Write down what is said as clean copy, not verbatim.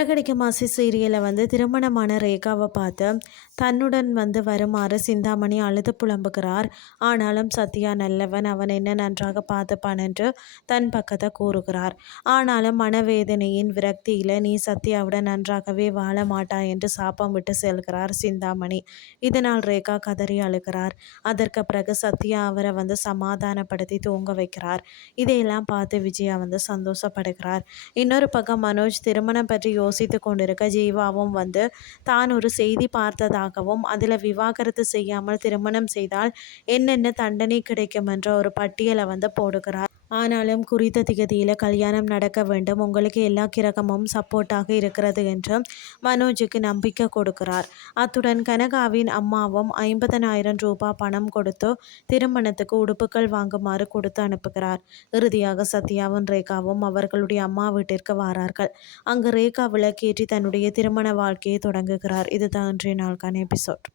சிறகடிக்க ஆசை சீரியலை திருமணமான ரேகாவை பார்த்து தன்னுடன் வருமாறு சிந்தாமணி அழுது புலம்புகிறார். ஆனாலும் சத்யா நல்லவன், அவன் என்ன நன்றாக பார்த்துப்பான் என்று தன் பக்கத்தை கூறுகிறார். ஆனாலும் மனவேதனையின் விரக்தியில் நீ சத்யாவுடன் நன்றாகவே வாழ மாட்டாய் என்று சாபம் விட்டு செல்கிறார் சிந்தாமணி. இதனால் ரேகா கதறி அழுகிறார். அதற்கு பிறகு சத்யா அவரை சமாதானப்படுத்தி தூங்க வைக்கிறார். இதையெல்லாம் பார்த்து விஜயா சந்தோஷப்படுகிறார். இன்னொரு பக்கம் மனோஜ் திருமணம் பற்றி யோசித்து கொண்டிருக்க ஜீவாவும் தான் ஒரு செய்தி பார்த்ததாகவும் அதில் விவாகரத்து செய்யாமல் திருமணம் செய்தால் என்னென்ன தண்டனை கிடைக்கும் என்ற ஒரு பட்டியலை போடுகிறார். ஆனாலும் குறித்த திகதியில் கல்யாணம் நடக்க வேண்டும், உங்களுக்கு எல்லா கிரகமும் சப்போர்ட்டாக இருக்கிறது என்று மனோஜுக்கு நம்பிக்கை கொடுக்கிறார். அத்துடன் கனகாவின் அம்மாவும் 50,000 ரூபாய் பணம் கொடுத்து திருமணத்துக்கு உடுப்புகள் வாங்குமாறு கொடுத்து அனுப்புகிறார். இறுதியாக சத்யாவும் ரேகாவும் அவர்களுடைய அம்மா வீட்டிற்கு வரார்கள். அங்கு ரேகா விளக்கேற்றி தன்னுடைய திருமண வாழ்க்கையை தொடங்குகிறார். இதுதான் இன்றைய நாளுக்கான எபிசோட்.